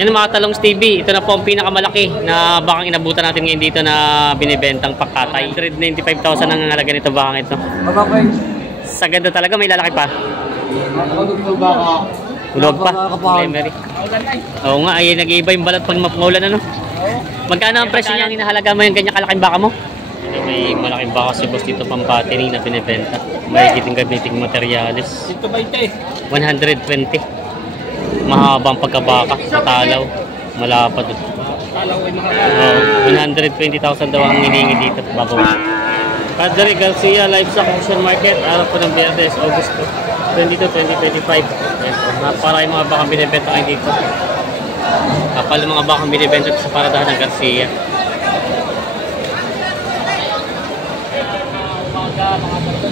Yan mga Talongs TV. Ito na po ang pinakamalaki na bakang inabutan natin ngayon dito na binibentang pakatay. 195,000 ang halaga nito bakang ito. Sa ganda talaga, may lalaki pa. Ulog pa. Lemery. Oo nga, ay nag-iiba yung balat pag mapangulan ano. Magkano ang presyo niya ang hinahalaga mo yung ganyan kalaking baka mo? May malaking baka si boss dito pampatining na binibenta. May gamiting materialis. 120. Mahabang pagkabaka, matalaw, malapad. 120,000 daw ang hiningi dito. Babawas. Padre Garcia Livestock Auction Market, araw po ng Biyernes, August 22, 2025. Para yung mga bakang binibenta kayo dito. Kapal yung mga bakang binibenta sa paradahan ng Garcia.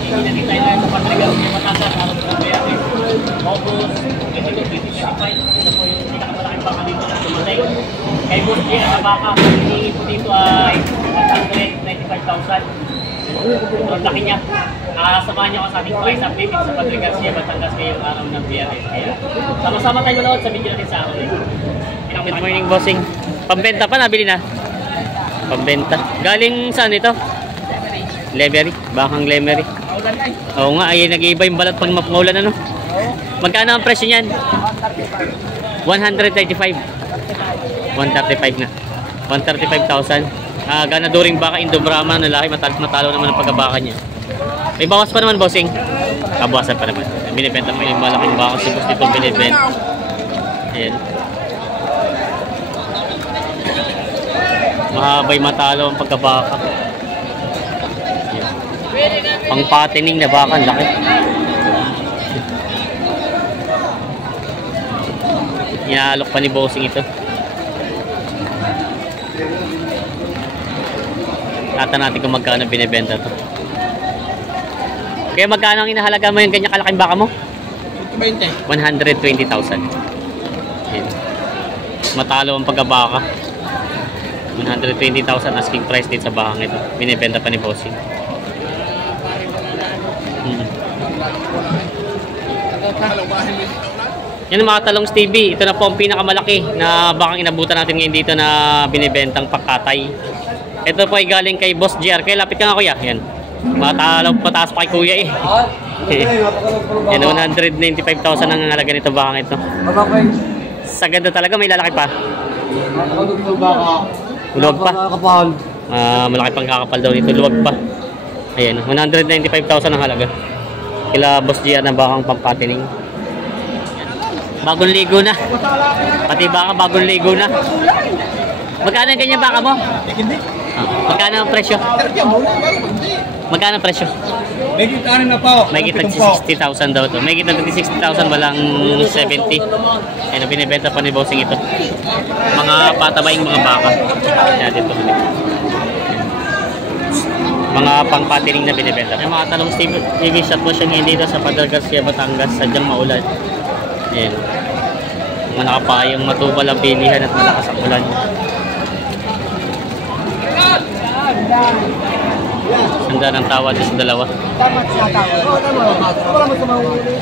Hindi tayo na sa Padre Garcia Batangas, araw po ng Biyernes, August 22, 2025. Ito po yung pinakamalaking baka dito na dumating. Kay Boss G na baka, hiningi po dito ay 195,000. Ang laki niya. Samahan niyo ako sa ating price update sa Padre Garcia Batangas ngayong araw ng Biyernes. Kaya sama-sama tayo manood sa video natin sa araw na ito. Good morning, bossing. Pambenta pa, nabili na? Pambenta. Galing saan ito? Lemery. Bakang Lemery. Oo nga, ay nag-iiba yung balat pag mapangulan ano. Magkano ang presyo niyan? 135. 135 na. 135,000. Ganaduring baka Indo-Brahma na laki, matalo naman ang pagkabaka niya. May bawas pa naman, bossing. Kabawasan pa naman. Binibenta pa yung malaking baka si boss dito binibenta. Ayan. Mahabay matalo ang pagkabaka. Ayan. Pang-patining na baka, laki. Inaalok pa ni bossing ito. Tata natin kung magkano binibenta to. Kaya magkano ang inahalaga mo yung ganyan kalaking baka mo? 120,000. Matalo ang pagkabaka. 120,000 asking price din sa bakang ito. Binibenta pa ni bossing. Yan ang mga Talongs TV. Ito na po ang pinakamalaki na bakang inabutan natin ngayon dito na binibentang pakatay. Ito po ay galing kay Boss JR. Kaya lapit ka nga kuya. Yan. Matalaw pataas pa kay kuya eh. Yan, 195,000 ang halaga nito bakang ito. Sa ganda talaga, may lalaki pa. Luwag pa. Malaki pang kakapal daw nito. Luwag pa. Ayan, 195,000 ang halaga. Kila Boss JR na bakang pampatining. Bagong ligo na. Pati baka bagong ligo na. Magkano ang ganyan baka mo? Magkano ang presyo? Magkano ang presyo? May kita na po. May kita 60,000 daw to. May kita 60,000 walang 70. Ayun, binibenta pa ni bossing ito. Mga patabaying mga baka. Yan dito. Mga pangpatiling na binibenta. Yung mga Talongs TV shot mo siya ngayon dito sa Padre Garcia Batangas. Sadyang maulan. Ayan. Mga nakapayong matubal ang bilihan at malakas ang ulan. Sanda ng tawad sa dalawa. Tama sa tawad. Oo, tama. Wala mo sa mahuli.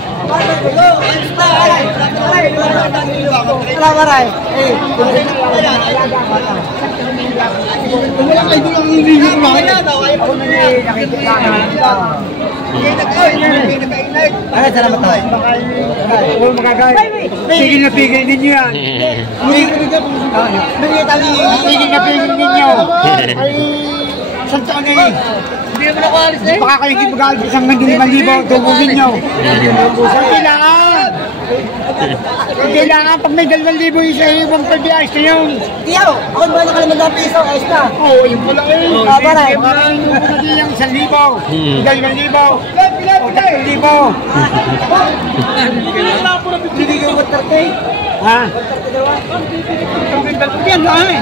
Wala maray. Wala kayo lang nililig mo. Ako na nakikita ka. Ay, salamat tayo. Huwag magagay. Pigil na pigil ninyo yan. Pigil na pigil ninyo. Ay, isang taon na yun. Hindi mo na ko alis eh. Baka kayo hindi mag-aalis isang nandun 5,000 tubugin nyo. Kailangan pag may 2,000 isa yung pag-ayos na yun. Tiyaw, ako ba na ka naman ng piso, ayos na. Oo, yung pala eh. Paray. Parang yung pala din yung 1,000. 2,000. O 3,000. Hindi ka mo 30. Ha? Yan lang eh.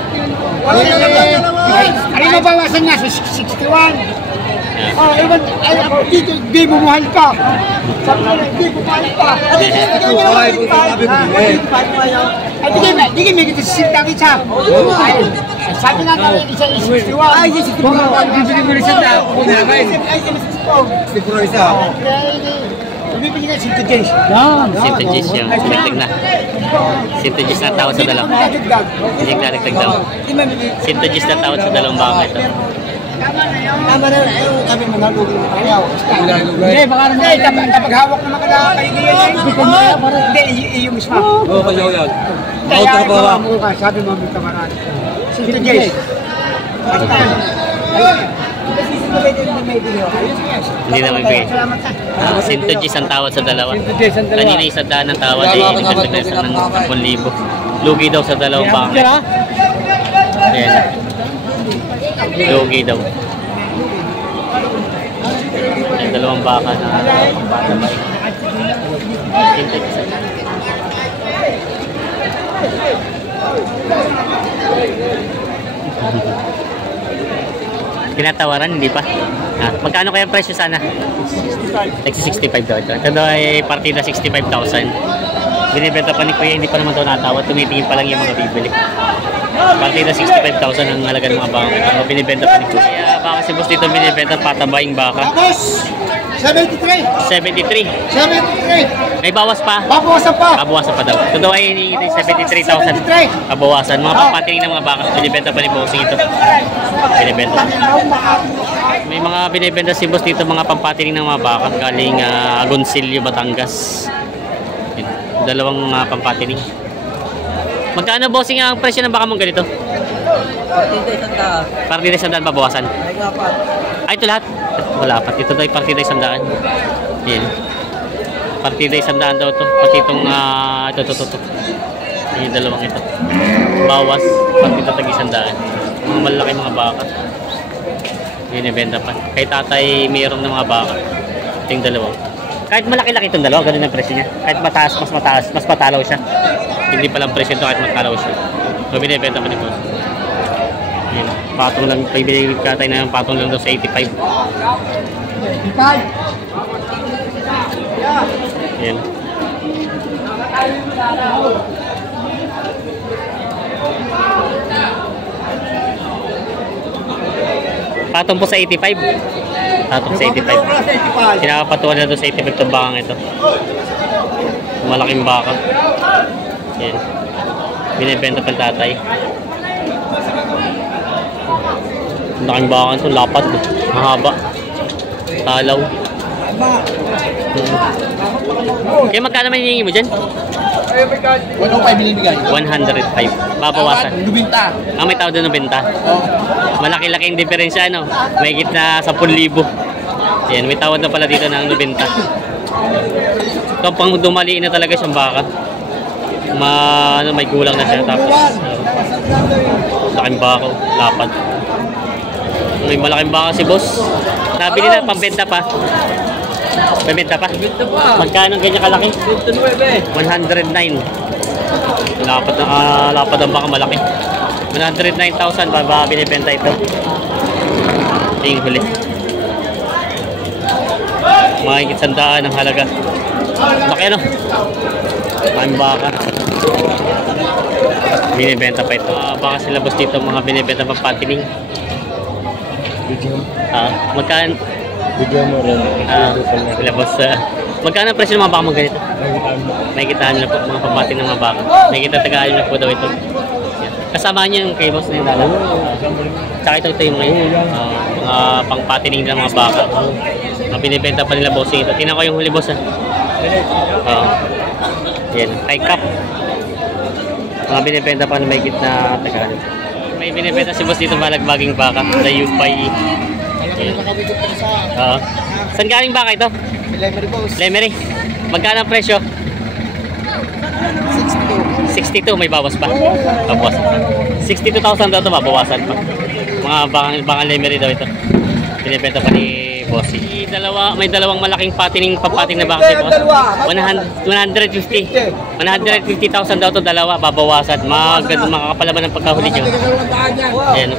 Ay, mabawasan nga sa 61. Oh, ewan, ay ako dito, di bumuhal pa. Sabi ko, di bumuhal pa. Ate, hindi mo naman 25. Di may kita sisintang isa. Sabi nga kami, isa is 61. Ay, yes, ito Bibili mo rin siya na. Ay, 60 po. 60 isa. Bibili ka 50 days. Sintoges yung dagdag na. Sintoges na tawad sa dalawa. Hindi nagdagdag daw. Sintoges na tawad sa dalawang baka ito. Tama na, ayaw kami manalugin ng ayaw. Hindi, baka hindi. Kapag hawak naman ka na kaibigan, hindi ko para hindi, yung mismo. Oo, kayo yan. Kaya ikaw mo ka, sabi mo may kamaraan. 50 days. Hindi na magbigay. Salamat ka. Sintoges ang tawad sa dalawa. Kanina isang daan ng tawad ay nagdagdag na isa ng 10,000. Lugi daw sa dalawang baka. Ayan. Lugi daw. Yung dalawang baka na patabay. Sintoges. Tinatawaran, hindi pa. Magkano kaya ang presyo sana? Nagsi-65 daw ito. Ito daw ay partida 65,000. Binibenta pa ni Kuya, hindi pa naman daw natawad. Tumitingin pa lang yung mga bibili. Partida 65,000 ang halaga ng mga baka ito. Binibenta pa ni Kuya. Kaya baka si boss dito binibenta patabaying baka. Tapos, 73. 73. 73. May bawas pa? Babawasan pa. Babawasan pa daw. Ito daw ay hinihingi 73,000. Babawasan. Mga pampatingin ng mga baka. Binibenta pa ni Bossing ito. Binibenta. May mga binibenta si boss dito, mga pampatingin ng mga baka. Galing Agoncillo, Batangas. Yun. Dalawang pampatining. Magkano Bossing ang presyo ng baka mong ganito? Partida 100 babawasan. Ay, ito lahat. Wala pa. Ito daw ay partida 100. Yan. Partida 100 daw ito. Pati itong ito. Yung dalawang ito. Bawas. Partida tag 100. Mga malaki mga baka. Binibenta pa. Kay tatay mayroon ng mga baka. Ito yung dalawang. Kahit malaki-laki itong dalawa, ganun ang presyo niya. Kahit mataas, mas matalaw siya. Hindi palang presyo ito kahit matalaw siya. So binibenta pa nito. Yan. Patong lang, pag-ibig katay na yung patong lang daw sa 85. Yan. Patong po sa 85. Patong sa 85. Kinakapatuan na doon sa 85 itong bakang ito. Malaking baka. Yan. Binibenta pa tatay. Laking baka ito, lapad. Mahaba. Talaw. Kaya magkano man hinihingi mo dyan? 105 binibigay. 105. Babawasan. Lubinta. May tao doon ng benta. Malaki-laki yung diferensya, no? May na 10,000. Yan, may tawad na pala dito ng 90. Ito pang dumaliin na talaga siyang baka. May gulang na siya. Tapos, laking baka, lapad. May malaking baka si boss. Nabili na, pambenta pa. Pambenta pa? Magkano ganyan kalaki? 109. Lapad ang baka malaki. 109,000 ba binibenta ito? Ito yung huli. Mahigit 100 ang halaga. Laki ano? Maraming baka. Binibenta pa ito. Baka sila boss dito mga binibenta pa patining. Magkano? Bigyan mo rin. Sila boss. Magkano ang presyo ng mga baka mga ganito? May kitaan nyo na po mga papating ng mga baka. May kita-tagaan nyo na po daw ito. Kasama niyo yung kay boss na yung dala. Tsaka ito yung mga pangpatining ng mga baka. Mga binibenta pa nila bossing ito. Tingnan ko yung huli boss. Yan. High cap. Mga binibenta pa na may na tagaan. May binibenta si boss dito malagbaging baka. Sa Yupay. Saan galing baka ito? Lemery boss. Lemery. Magkano ang presyo? 62, may bawas pa. Bawas pa. 62,000 daw ito, babawasan pa. Mga bakang lemery daw ito. Pinipenta pa ni Bossy. May dalawang malaking papating na baka si Boss. 150,000 daw ito, dalawa, babawasan. Makakapalaman ng pagkahuli nyo. Ayan.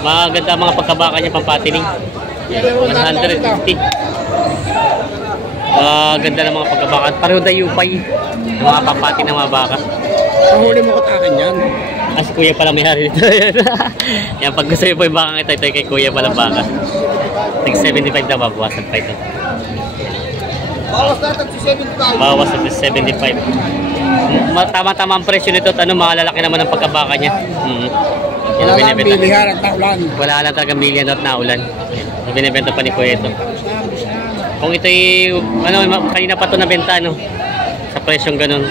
Maganda mga pagkabaka niya pampatining. 150. Ganda ng mga pagkabaka. Pareho na Yupay. Ng mga pampating ng mga baka. Pahuli mo katakin yan. As kuya pala may hari dito. Yan, pag gusto nyo po yung bakang ito kay kuya pala baka. Tig 75 na babawasan pa ito. Bawas natin si 75. Bawas sa 75. Tama-tama ang presyo nito at ano, malalaki naman ang pagkabaka niya. Yan ang binibenta. Bilihan at naulan. Wala lang talagang million at naulan. Yan, binibenta pa ni Kuya ito. Kung ito'y, kanina pa ito nabenta, no? Sa presyong ganun.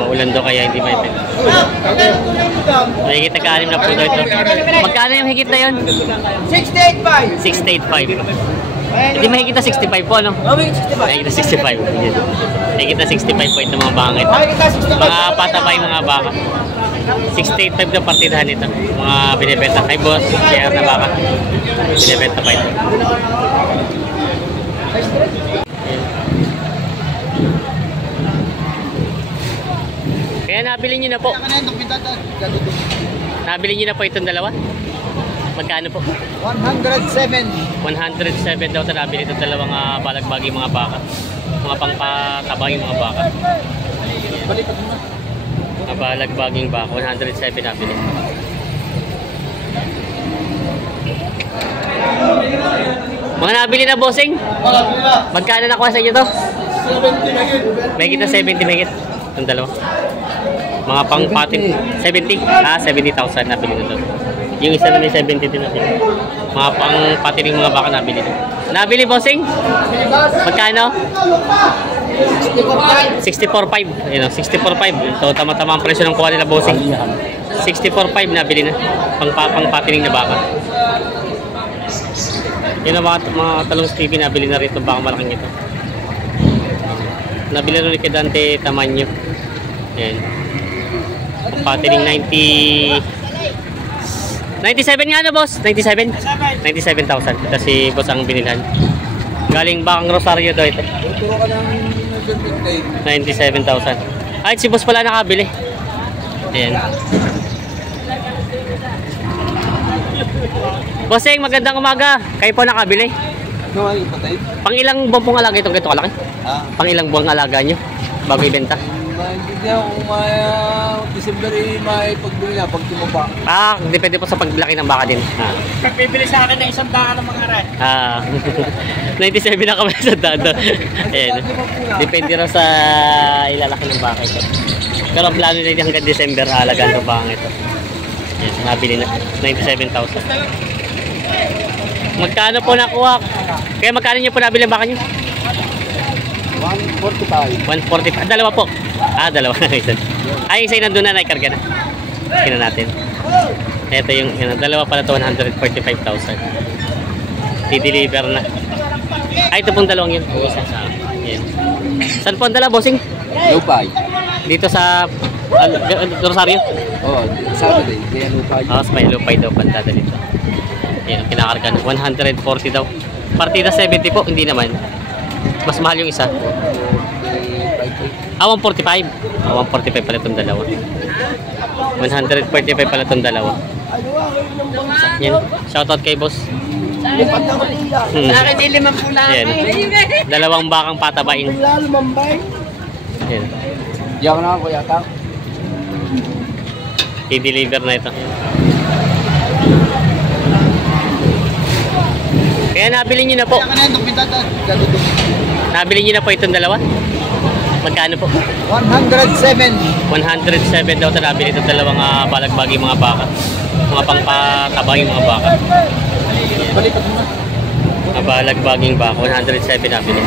Maulan daw kaya hindi may benta. Higit nagka-anim na po daw ito. Magkano yung higit na yun? 685. 685. Hindi mahigit na 65 po, no? Mahigit na 65. Mahigit na 65 po ito mga baka ito. Mga patabay mga baka. 685 na partidahan ito. Mga binibenta kay boss, share na baka. Binibenta pa ito. Kaya nabili nyo na po. Nabili nyo na po itong dalawa? Magkano po? 107. 107 daw sa nabili itong dalawang balagbagi mga baka. Mga pangpatabaging mga baka. Mga balagbaging baka. 107 nabili. Mga nabili na bossing? Magkano nakuha sa inyo to? 70 Megit na 70 megit. Itong dalawa. Mga pangpatin. 70? 70,000 nabili na to. Yung isa na may 70 din nabili. Mga pangpatining mga baka nabili na. Nabili bossing? Magkano? 64.5. Ayun, 64.5. So tama-tama ang presyo ng kuha nila bossing. 64.5 nabili na. Pangpatining na baka. Yun ang mga talong TV nabili na rito baka malaking ito. Nabili rin kay Dante Tamanyo. Ayan. Pangpatining 97 nga na boss? 97? 97,000. Kasi boss ang binilhan. Galing bakang Rosario daw ito. 97,000. Ay, si boss pala nakabili. Ayan. Bossing, magandang umaga. Kayo po nakabili. Pang ilang buwan pong alaga itong ganito kalaki? Pang ilang buwang alaga nyo bago ibenta? Hindi ako December may pagbili na pag tumaba. Depende po sa paglaki ng baka din. Bibili sa akin ng 100 ng mga red. 97 na kami sa dado. Ayan. Depende rin sa ilalaki ng baka ito. Pero ang plano nila hanggang December halagaan ng baka ito. Ayan, nabili na. 97,000. Magkano po nakuha? Kaya magkano nyo po nabili ang baka nyo? 145. 145. Dalawa po. Dalawa. Ay, isa nandun na, naikarga na. Kina natin. Ito yung, dalawa pala to 145,000. I-deliver na. Ito pong dalawang yun. Isa sa yan. Saan po ang dala, bossing? Lupay. Dito sa Rosario? Oh, Saturday. Kaya lupay. May lupay daw pantata dito. Yan, kinakarga na. 140 daw. Partida 70 po, hindi naman. Mas mahal yung isa. 145. 145 pala itong dalawa. 145 pala itong dalawa. Yan. Shoutout kay boss. Sa akin din 50 lang. Yan. Dalawang bakang patabain. Yan. Diyan na ako yata. I-deliver na ito. Kaya nabili nyo na po. Nabili nyo na po itong dalawa? Magkano po? 107. 107 daw sa nabili itong dalawang balagbagi mga baka. Mga pangpatabaging mga baka. Mga balagbaging baka. 107 nabili.